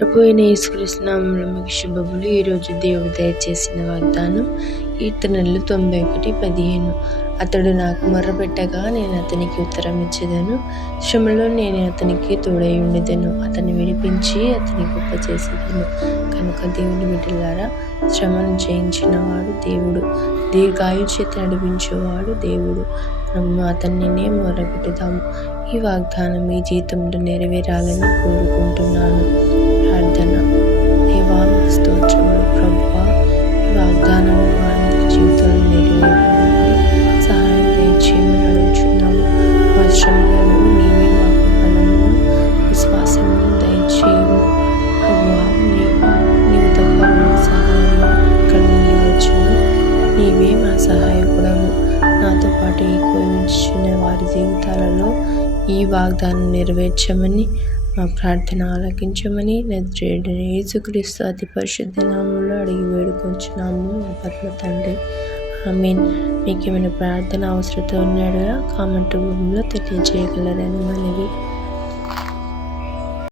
ప్రభు అయిన యేసుకృష్ణంలో మీకు శుభములు ఈరోజు దేవుడు దయచేసిన వాగ్దానం కీర్తనలు తొంభై ఒకటి పదిహేను. అతడు నాకు మొర్రపెట్టగా నేను అతనికి ఉత్తరం ఇచ్చేదను. శ్రమలో నేను అతనికి తోడై ఉండేదను. అతన్ని విడిపించి అతని గొప్ప చేసేదను. కనుక దేవుని బిడ్డలారా శ్రమను జయించినవాడు దేవుడు. దీర్ఘాయు చేత నడిపించేవాడు దేవుడు. మనము అతన్నినే మొరపెట్టుదాము. ఈ వాగ్దానం మీ జీవితంలో నెరవేరాలని కోరుకుంటున్నాను. నా మా నాతో పాటు ఏకీభవించిన వారి జీవితాలలో ఈ వాగ్దానం నెరవేర్చమని మా ప్రార్థన ఆలకించమని నజరేయుడైన యేసుక్రీస్తు అతి పరిశుద్ధ నామంలో అడిగి వేడుకొంచున్నాము. మా పట్ల తండ్రి మీన్ మీకు ఏమైనా ప్రార్థన అవసరత ఉన్నాడుగా కామెంట్ రూపంలో తెలియజేయగలరని మనవి